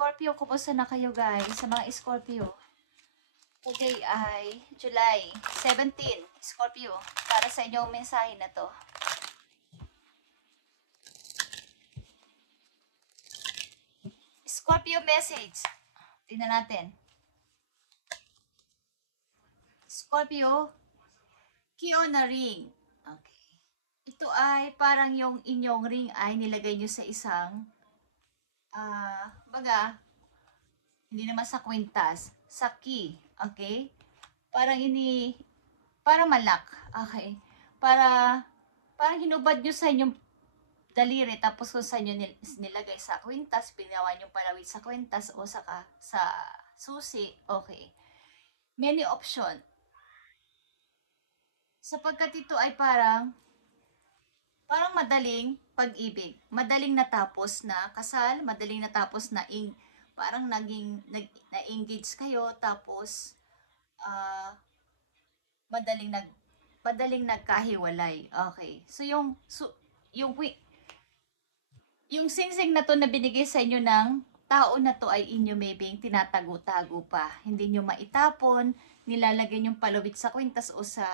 Scorpio, kumusta na kayo guys? Sa mga Scorpio. Today ay July 17, Scorpio. Para sa inyong mensahe na to. Scorpio message. Tingnan natin. Scorpio, Kiona ring. Okay. Ito ay parang yung inyong ring ay nilagay nyo sa isang baga, hindi naman sa kwintas, sa key, okay? Parang malak, okay? Parang hinubad nyo sa inyong daliri, tapos kung saan nyo nilagay sa kwintas, pinawa nyo palawit sa kwintas o sa susi, okay? Many option. Sapagkat ito ay parang madaling pag-ibig. Madaling natapos na kasal, madaling natapos na parang na-engage kayo, tapos madaling nagkahiwalay. Okay. So yung singsing na to na binigay sa inyo ng tao na to ay inyo maybe tinatago-tago pa. Hindi nyo maitapon, nilalagay yung palawit sa kwintas o sa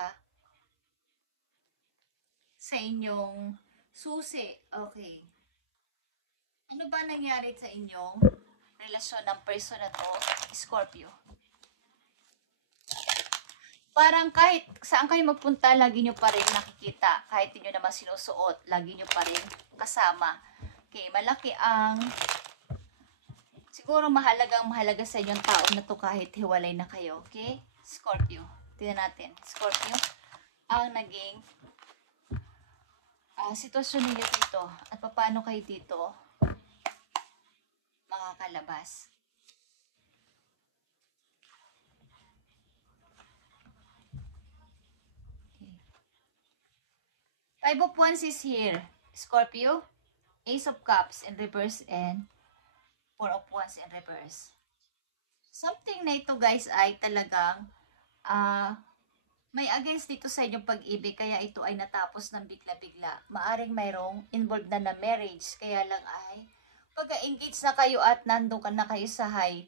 inyong susi. Okay. Ano ba nangyari sa inyong relasyon ng person na to, Scorpio? Parang kahit saan kayo magpunta, lagi nyo pa rin nakikita. Kahit hindi nyo naman sinusuot, lagi nyo pa rin kasama. Okay, malaki siguro mahalaga sa inyong tao na to kahit hiwalay na kayo. Okay? Scorpio. Tingnan natin. Scorpio, ang naging sitwasyon ninyo dito at paano kayo dito makakalabas. Okay. Five of Wands is here. Scorpio, Ace of Cups in reverse and Four of Wands in reverse. Something na ito guys ay talagang may against dito sa inyong pag-ibig, kaya ito ay natapos ng bigla-bigla. Maaring mayroong involved na marriage, kaya lang ay pagka-engage na kayo at nandun ka na kayo sa high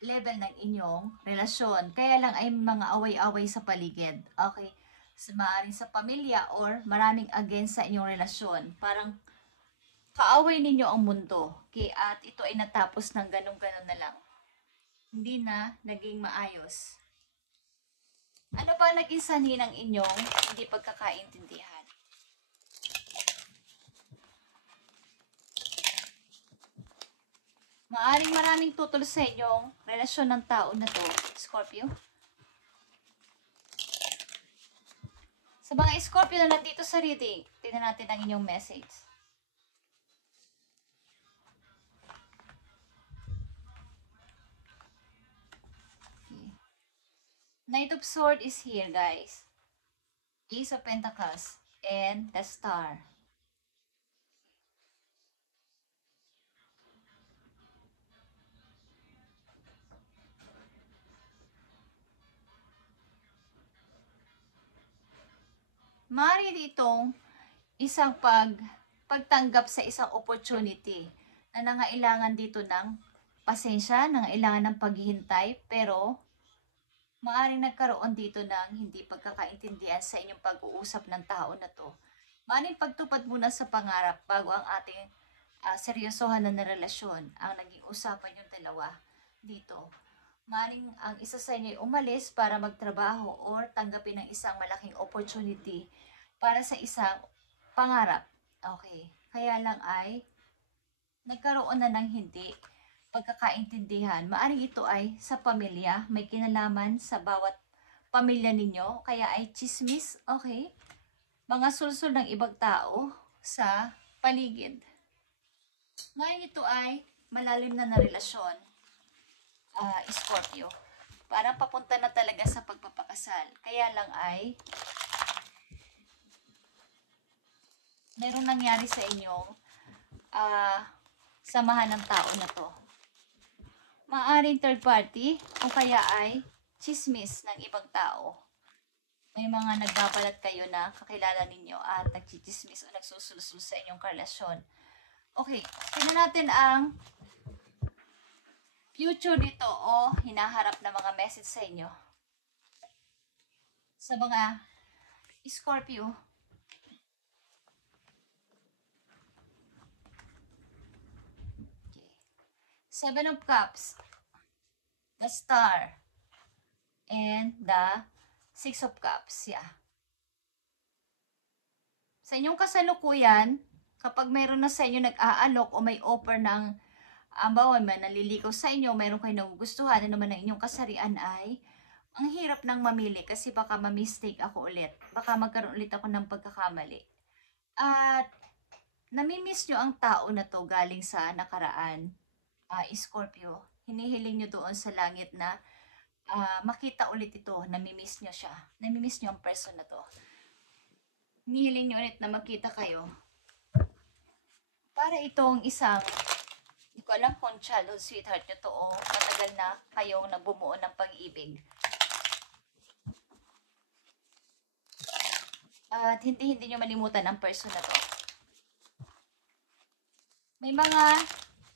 level ng inyong relasyon, kaya lang ay mga away-away sa paligid. Okay? So, maaring sa pamilya or maraming against sa inyong relasyon. Parang kaaway ninyo ang mundo. Okay? At ito ay natapos ng ganun-ganun na lang. Hindi na naging maayos. Ano ba naging sanhi ng inyong hindi pagkakaintindihan? Maraming tutol sa inyong relasyon ng tao na to, Scorpio. Sa mga Scorpio na nandito sa reading, tingnan natin ang inyong message. Knight of Swords is here, guys. Ace of Pentacles and the Star. Maaari ditong isang pagtanggap sa isang opportunity na nangailangan dito ng pasensya, nangailangan ng paghihintay, pero maaaring nagkaroon dito ng hindi pagkakaintindihan sa inyong pag-uusap ng tao na to. Maaaring pagtupad muna sa pangarap bago ang ating seryosohan na relasyon ang naging usapan yung dalawa dito. Maaaring ang isa sa inyo ay umalis para magtrabaho or tanggapin ng isang malaking opportunity para sa isang pangarap. Okay. Kaya lang ay nagkaroon na ng hindi pagkakaintindihan. Maaaring ito ay sa pamilya, may kinalaman sa bawat pamilya ninyo, kaya ay chismis, okay? Mga sulsul ng ibang tao sa paligid. Ngayon ito ay malalim na relasyon, Scorpio. Parang papunta na talaga sa pagpapakasal. Kaya lang ay merong nangyari sa inyong samahan ng tao na to. Maaring third party o kaya ay chismis ng ibang tao. May mga nagbabalat kayo na kakilala ninyo at nagchichismis o nagsusulsul sa inyong karelasyon. Okay, tingnan natin ang future nito o hinaharap na mga message sa inyo. Sa mga Scorpio. Okay. 7 of Cups, the Star, and the 6 of Cups. Yeah. Sa inyong kasalukuyan, kapag mayroon na sa inyo nag-aalok o may offer ng bawa man naliligaw sa inyo, mayroon kayo nagugustuhan, ano man ang inyong kasarian ay, ang hirap nang mamili kasi baka ma-mistake ako ulit. Baka magkaroon ulit ako ng pagkakamali. At namimiss nyo ang tao na to galing sa nakaraan, Scorpio. Hinihiling nyo doon sa langit na makita ulit ito, namimiss nyo siya. Namimiss nyo ang person na to. Hinihiling nyo ulit na makita kayo. Para itong isang, hindi ko alam kung childhood sweetheart nyo to o matagal na kayong nabumuo ng pag-ibig. At hindi nyo malimutan ang person na to. May mga,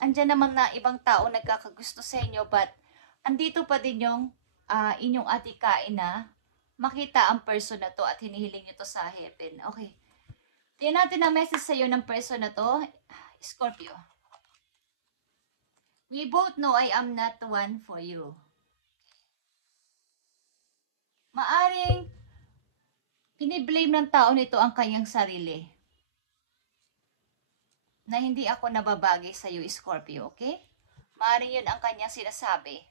andyan naman na ibang tao nagkakagusto sa inyo, but andito pa din yung inyong atikain na makita ang person na to at hinihiling nyo to sa heaven. Okay. Tingnan natin ang message sa iyo ng person na to, Scorpio. We both know I am not the one for you. Maaring piniblame ng tao nito ang kanyang sarili. Na hindi ako nababagay sa iyo, Scorpio, okay? Maaring yun ang kanyang sinasabi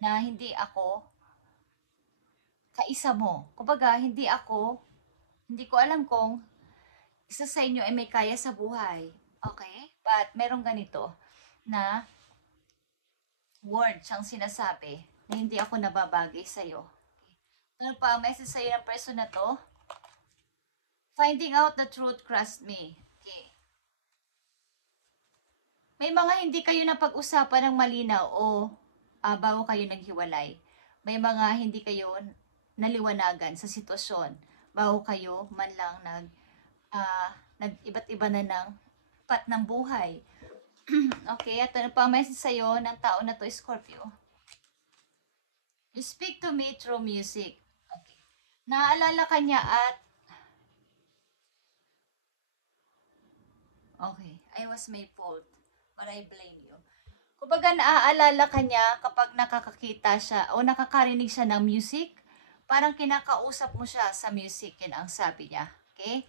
na hindi ako kaisa mo. Kumbaga, hindi ko alam kung isa sa inyo ay may kaya sa buhay. Okay? But merong ganito na word siyang sinasabi na hindi ako nababagay sa iyo. Okay? Ano pa ang message sa iyo ng person na to? Finding out the truth, trust me. Okay. May mga hindi kayo napag-usapan ng malinaw o bago kayo naghiwalay. May mga hindi kayo naliwanagan sa sitwasyon bago kayo man lang nag-iba't iba na ng pat ng buhay. Okay, at ano pa ang message sa'yo ng tao na to, Scorpio? You speak to me through music. Okay. Naaalala ka niya at okay, I was my fault, but I blame you. Kumbaga naaalala ka niya kapag nakakakita siya o nakakarinig siya ng music, parang kinakausap mo siya sa music, yan ang sabi niya. Okay?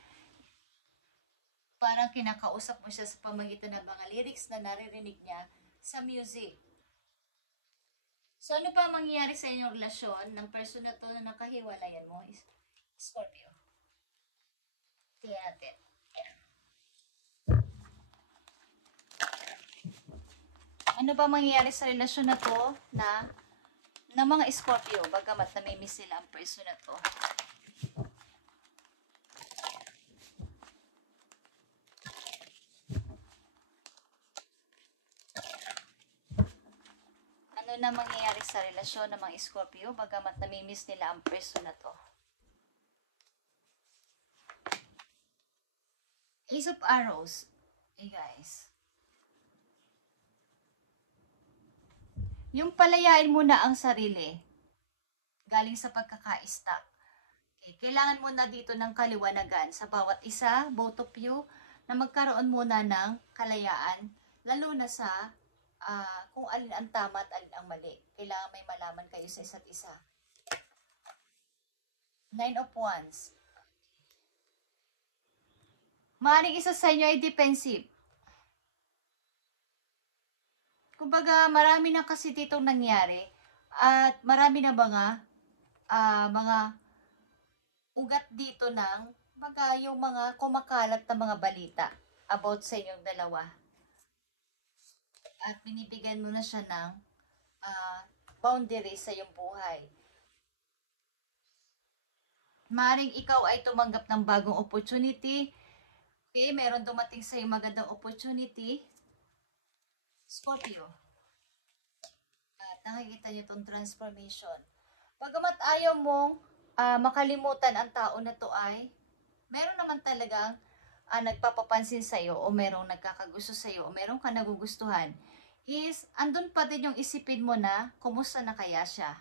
Parang kinakausap mo siya sa pamagitan ng mga lyrics na naririnig niya sa music. So ano pa mangyayari sa inyong relasyon ng person na to na nakahiwalayan mo, Scorpio? Tingnan natin. Ano ba mangyayari sa relasyon na to na mga Scorpio, bagamat namimiss sila ang person na to? Ano na mangyayari sa relasyon ng mga Scorpio, bagamat namimiss nila ang person na to? Ace of Arrows. Hey guys. Yung palayain mo na ang sarili galing sa pagkaka-stuck. Okay, kailangan mo na dito ng kaliwanagan sa bawat isa, both of you, na magkaroon muna ng kalayaan, lalo na sa kung alin ang tama at alin ang mali. Kailangan may malaman kayo sa isa't isa. 9 of Wands. Maaaring isa sa inyo ay defensive. Kumbaga, marami na kasi ditong nangyari at marami na mga ugat dito ng yung mga kumakalat na mga balita about sa inyong dalawa. At binibigyan mo na siya ng boundaries sa iyong buhay. Maaaring ikaw ay tumanggap ng bagong opportunity. Okay, meron dumating sa iyong magandang opportunity. Scorpio. At nakikita niyo itong transformation. Bagamat ayaw mong makalimutan ang tao na to ay, meron naman talagang nagpapapansin sa iyo o merong nagkakagusto sa iyo o meron ka nagugustuhan. is andun pa din yung isipin mo na kumusta na kaya siya.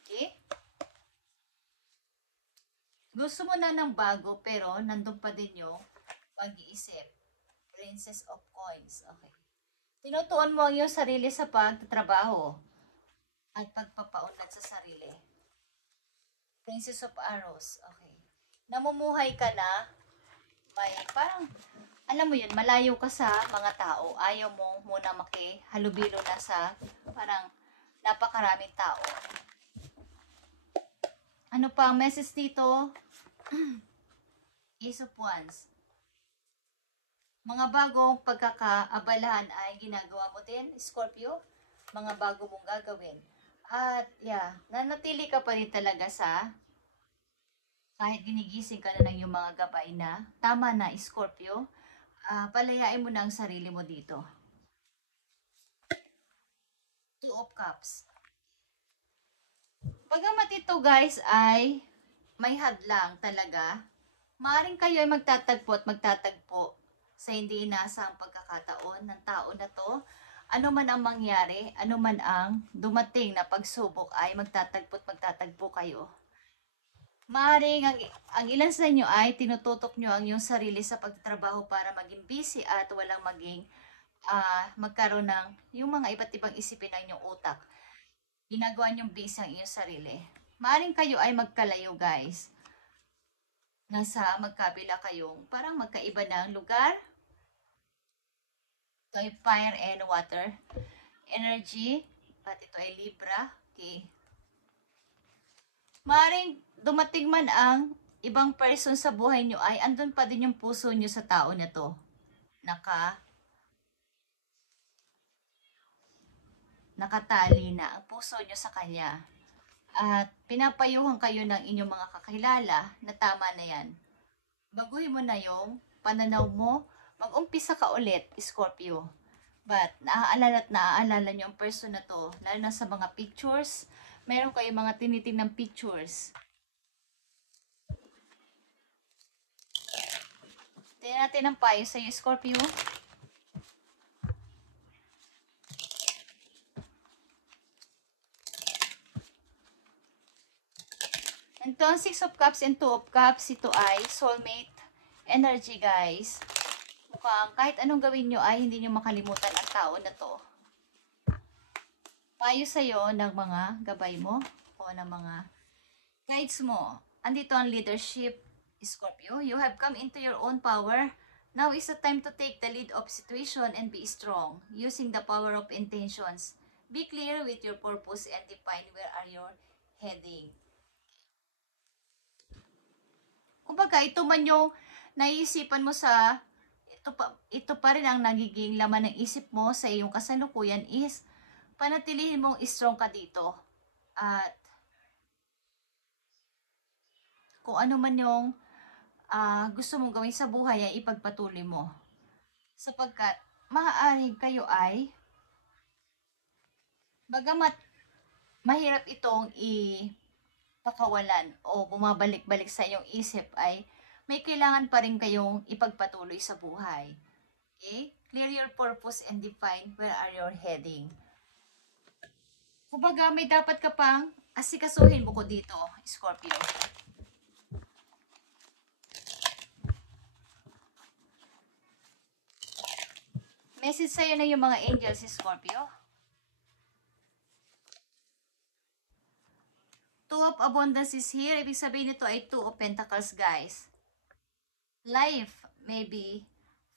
Okay? Gusto mo na ng bago pero nandun pa din yung pag-iisip. Princess of Coins. Okay. Tinutuon mo ang iyong sarili sa pagtatrabaho at pagpapaunlad sa sarili. Princess of Arrows. Okay. Namumuhay ka na, may parang, alam mo yun, malayo ka sa mga tao. Ayaw mo muna makihalubilo na sa parang napakaraming tao. Ano pa ang message dito? Ace of Wands. Mga bagong pagkakaabalahan ay ginagawa mo din, Scorpio. Mga bago mong gagawin. At nanatili ka pa rin talaga sa kahit ginigising ka na ng iyong mga gabay na tama na, Scorpio. Palayain mo na ang sarili mo dito. Two of Cups. Bagamat ito guys ay may hadlang talaga, maaaring kayo ay magtatagpo sa hindi inaasahang pagkakataon ng tao na to. Ano man ang mangyari, ano man ang dumating na pagsubok ay magtatagpo kayo. Maaaring ang ilan sa inyo ay tinututok nyo ang iyong sarili sa pagtatrabaho para maging busy at walang magkaroon ng yung mga iba't ibang isipin ng inyong utak. Ginagawa niyong busy ang iyong sarili. Maaaring kayo ay magkalayo guys. Nasa magkabila kayong parang magkaiba ng lugar. Ito ay fire and water energy. At ito ay Libra. Okay. Maaaring dumating man ang ibang person sa buhay nyo ay andun pa din yung puso nyo sa tao na to. Nakatali na ang puso nyo sa kanya. At pinapayuhan kayo ng inyong mga kakilala na tama na yan. Baguhin mo na yung pananaw mo. Mag-umpisa ka ulit, Scorpio. But naaalala nyo ang person na to, lalo na sa mga pictures. Meron kayo mga tinitingnan pictures. Tingnan natin ang payo sa iyo, Scorpio. Ito ang 6 of Cups and 2 of Cups. Ito ay soulmate energy, guys. Mukhang kahit anong gawin nyo ay hindi nyo makalimutan ang tao na to. Payo sa'yo ng mga gabay mo o ng mga guides mo. Andito ang leadership, Scorpio. You have come into your own power. Now is the time to take the lead of situation and be strong, using the power of intentions. Be clear with your purpose and define where are you heading. Kumbaga, ito man yung naiisipan mo sa, ito pa rin ang nagiging laman ng isip mo sa iyong kasalukuyan is, panatilihin mong strong ka dito. At, kung ano man yung gusto mong gawin sa buhay ay ipagpatuloy mo. Sapagkat, maaaring kayo ay, bagamat mahirap itong pakawalan o bumabalik-balik sa iyong isip ay may kailangan pa rin kayong ipagpatuloy sa buhay. Okay? Clear your purpose and define where are you heading. Kumbaga, may dapat ka pang asikasuhin bukod dito, Scorpio. Message sa'yo na yung mga angels, Scorpio. Two of Abundance is here. Ibig sabihin nito ay Two of Pentacles, guys. Life may be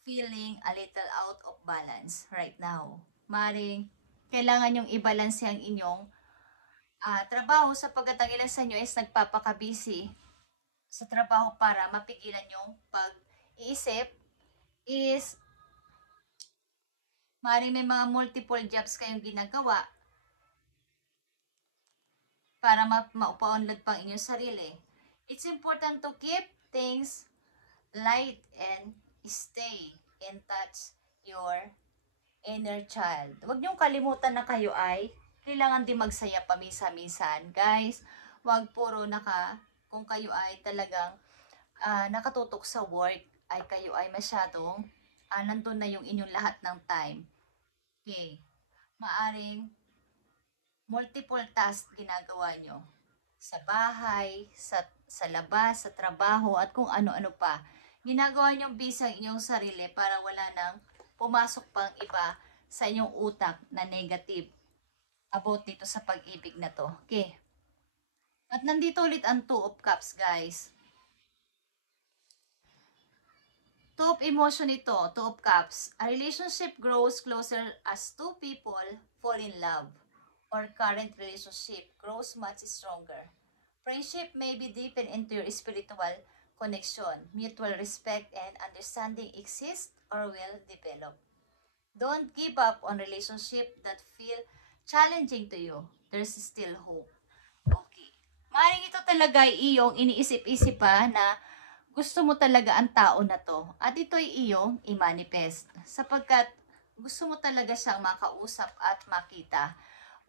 feeling a little out of balance right now. Maring kailangan yung i-balance ang inyong trabaho sapagkat ang ilan sa inyo is nagpapaka-busy sa trabaho para mapigilan yung pag-iisip is maring may mga multiple jobs kayong ginagawa para maupaunlad pang inyong sarili. It's important to keep things light and stay in touch your inner child. Huwag niyong kalimutan na kayo ay kailangan din magsaya paminsan-minsan. Guys, huwag puro kung kayo ay talagang nakatutok sa work, ay kayo ay masyadong nandun na yung inyong lahat ng time. Okay. Maaring multiple task ginagawa nyo. Sa bahay, sa labas, sa trabaho, at kung ano-ano pa. Ginagawa nyong busy ang inyong sarili para wala nang pumasok pang iba sa inyong utak na negative about dito sa pag-ibig na to. Okay. At nandito ulit ang Two of Cups, guys. Two of emotion ito, Two of Cups. A relationship grows closer as two people fall in love, or current relationship grows much stronger. Friendship may be deepened into your spiritual connection. Mutual respect and understanding exist or will develop. Don't give up on relationship that feel challenging to you. There's still hope. Okay. Maring ito talaga ay iyong iniisip-isip pa na gusto mo talaga ang tao na to. At ito ay iyong i-manifest. Sapagkat gusto mo talaga siyang makausap at makita.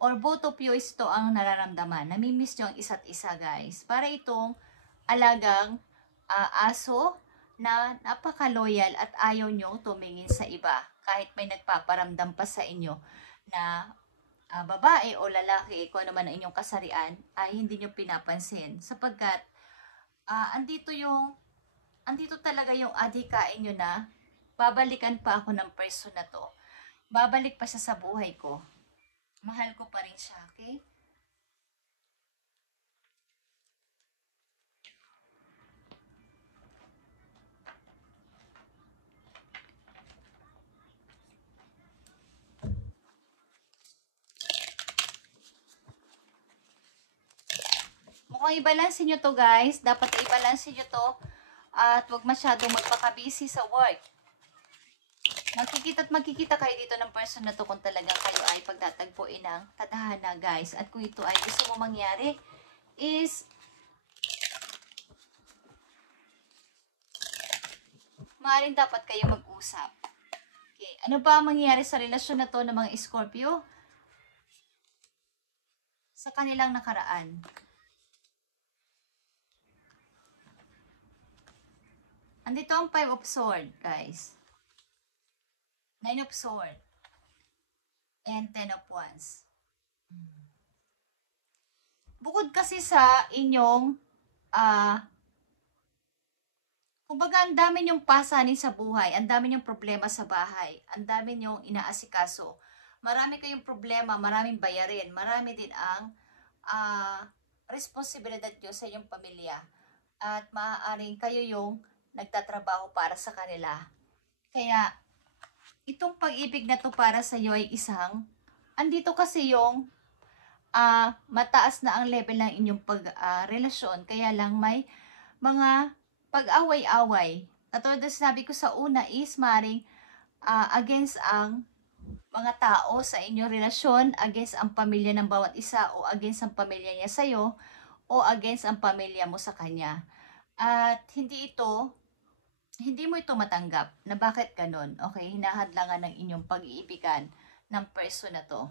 Or both of you is ito ang nararamdaman. Namimiss nyo ang isa't isa, guys. Para itong alagang aso na napaka-loyal at ayaw nyo tumingin sa iba. Kahit may nagpaparamdam pa sa inyo na babae o lalaki, kung ano man ang inyong kasarian, ay hindi nyo pinapansin. Sapagkat andito talaga yung adhikain nyo na babalikan pa ako ng person na to. Babalik pa siya sa buhay ko. Mahal ko pa rin siya, okay? Mukhang i-balance nyo to, guys. Dapat i-balance nyo to at huwag masyadong magpaka-busy sa work. Magkikita kayo dito ng person na to kung talagang kayo ay pagtatagpuin ng tadhana, guys. At kung ito ay gusto mo mangyari is maaaring dapat kayo mag-usap. Okay. Ano ba ang mangyayari sa relasyon na to ng mga Scorpio? Sa kanilang nakaraan. Andito ang 5 of Swords, guys. 9 of Swords. And 10 of Wands. Bukod kasi sa inyong kumbaga, ang dami niyong pasanin sa buhay, ang dami niyong problema sa bahay, ang dami niyong inaasikaso. Marami kayong problema, maraming bayarin, marami din ang responsibilidad niyo sa inyong pamilya. At maaaring kayo yung nagtatrabaho para sa kanila. Kaya, itong pag-ibig na to para sa iyo ay andito kasi yung mataas na ang level ng inyong relasyon, kaya lang may mga pag-away-away. Katulad na sinabi ko sa una is maring against ang mga tao sa inyong relasyon, against ang pamilya ng bawat isa, o against ang pamilya niya sa'yo, o against ang pamilya mo sa kanya. At hindi mo ito matanggap na bakit ganun. Okay, hinahadlangan ng inyong pag-iibigan ng person na to.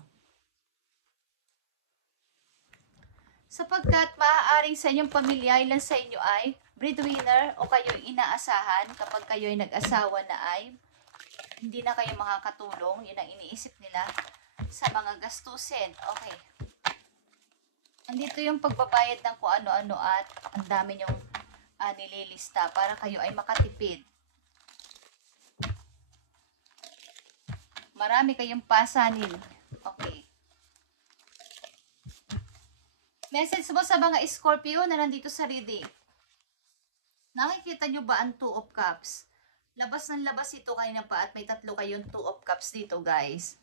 Sapagkat maaaring sa inyong pamilya, ilan sa inyo ay breadwinner o kayo inaasahan kapag kayo ay nag-asawa na ay hindi na kayo makakatulong. Yun ang iniisip nila sa mga gastusin. Okay. Andito yung pagbabayad ng kung ano-ano at ang dami nyong nililista para kayo ay makatipid. Marami kayong pasanin. Okay. Message mo sa mga Scorpio na nandito sa reading. Nakikita nyo ba ang 2 of Cups? Labas ng labas ito kanina pa at may 3 kayong 2 of Cups dito, guys.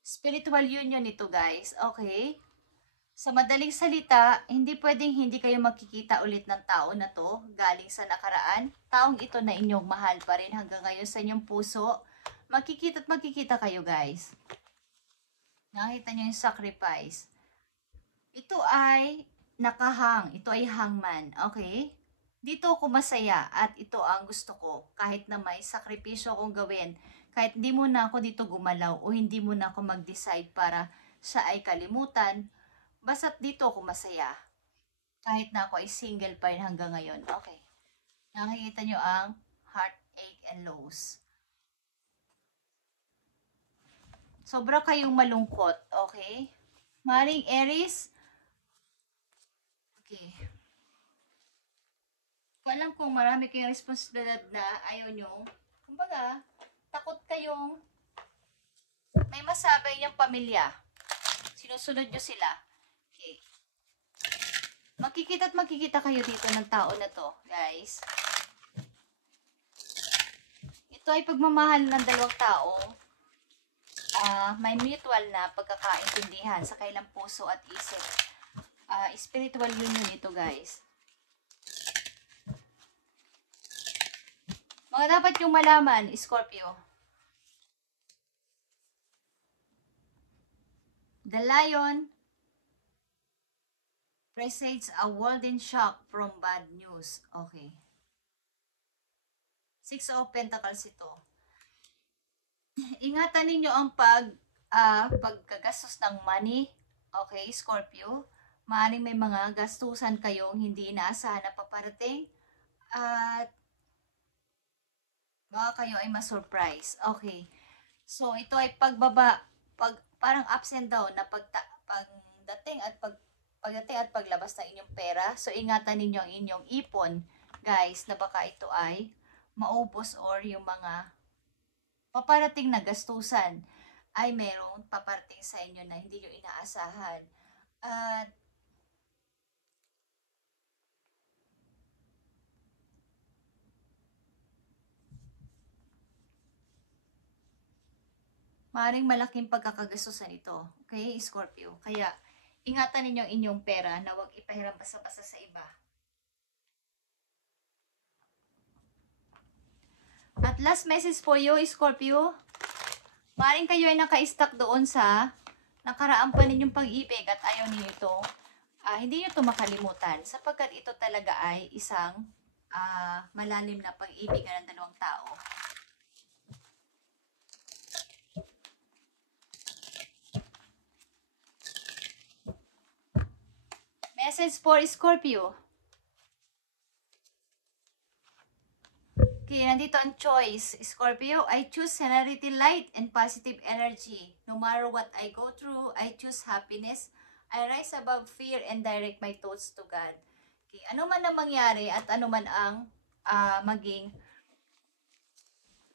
Spiritual union ito, guys. Okay? Sa madaling salita, hindi pwedeng hindi kayo magkikita ulit ng tao na to galing sa nakaraan. Taong ito na inyong mahal pa rin hanggang ngayon sa inyong puso. Magkikita kayo, guys. Nakita nyo yung sacrifice. Ito ay nakahang. Ito ay hangman. Okay? Dito ako masaya at ito ang gusto ko. Kahit na may sakripisyo akong gawin. Kahit hindi mo na ako dito gumalaw o hindi mo na ako mag-decide para siya ay kalimutan. Basta't dito ako masaya. Kahit na ako ay single pa rin hanggang ngayon. Okay. Nakikita nyo ang heartache and loss. Sobra kayong malungkot, okay? Maring Aries, okay. Ko alam kung marami kayong responsibilidad na ayaw nyo. Kumbaga, takot kayong may masabay niyang pamilya. Sinusunod nyo sila. Okay. Makikita at makikita kayo dito ng tao na to, guys. Ito ay pagmamahal ng dalawang tao. May mutual na pagkakaintindihan sa kailang puso at isip. Spiritual union ito, guys. Mga dapat yung malaman, Scorpio. The lion presages a golden shock from bad news. Okay. Six of Pentacles ito. Ingatan ninyo ang pagkagastos ng money. Okay, Scorpio. Maaaring may mga gastusan kayong hindi inaasahan na paparating. At baka kayo ay ma-surprise. Okay. So, ito ay parang ups and down na pagdating at paglabas ng inyong pera. So, ingatan ninyo ang inyong ipon, guys, na baka ito ay maubos or yung mga paparating na gastusan ay merong paparating sa inyo na hindi nyo inaasahan. At maaaring malaking pagkakagastusan ito. Okay, Scorpio? Kaya, ingatan ninyo ang inyong pera na huwag ipahiram basta-basta sa iba. At last message for you, Scorpio. Maaaring kayo ay naka-stuck doon sa nakaraan pa ninyong pag-ibig at ayaw niyo ito. Hindi niyo ito makalimutan sapagkat ito talaga ay isang malalim na pag-ibigan ng dalawang tao. Message for Scorpio. Okay, nandito ang choice. Scorpio, I choose serenity, light, and positive energy. No matter what I go through, I choose happiness. I rise above fear and direct my thoughts to God. Okay, ano man ang mangyari at ano man ang maging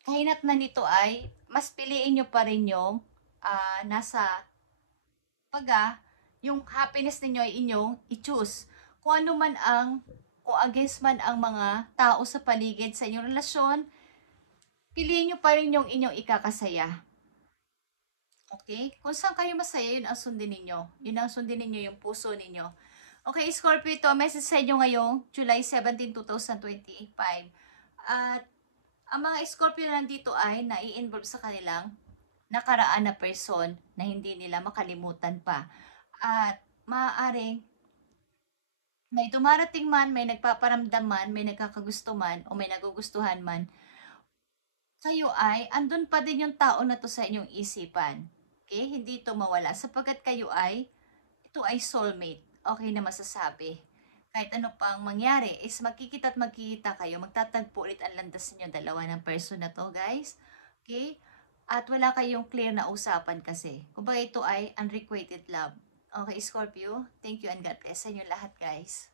kahinat na nito ay mas piliin nyo pa rin yung nasa yung happiness ninyo ay inyong i-choose. Kung ano man kung against man ang mga tao sa paligid sa inyong relasyon, piliin nyo pa rin yung inyong ikakasaya. Okay? Kung saan kayo masaya, yun ang sundin ninyo. Yun ang sundin ninyo yung puso ninyo. Okay, Scorpio, ito, message sa inyo ngayong July 17, 2025. At ang mga Scorpio na nandito ay nai-involve sa kanilang nakaraan na person na hindi nila makalimutan pa. At maaaring may dumarating man, may nagpaparamdam man, may nagkakagusto man, o may nagugustuhan man, kayo ay, andun pa din yung tao na to sa inyong isipan. Okay? Hindi ito mawala. Sapagkat kayo ay, ito ay soulmate. Okay na masasabi. Kahit ano pang mangyari, is magkikita at magkikita kayo. Magtatagpo ulit ang landas ninyo dalawa ng person na to, guys. Okay? At wala kayong clear na usapan kasi. Kumbaga ito ay unrequited love. Okay, Scorpio? Thank you and God bless sa inyo lahat, guys.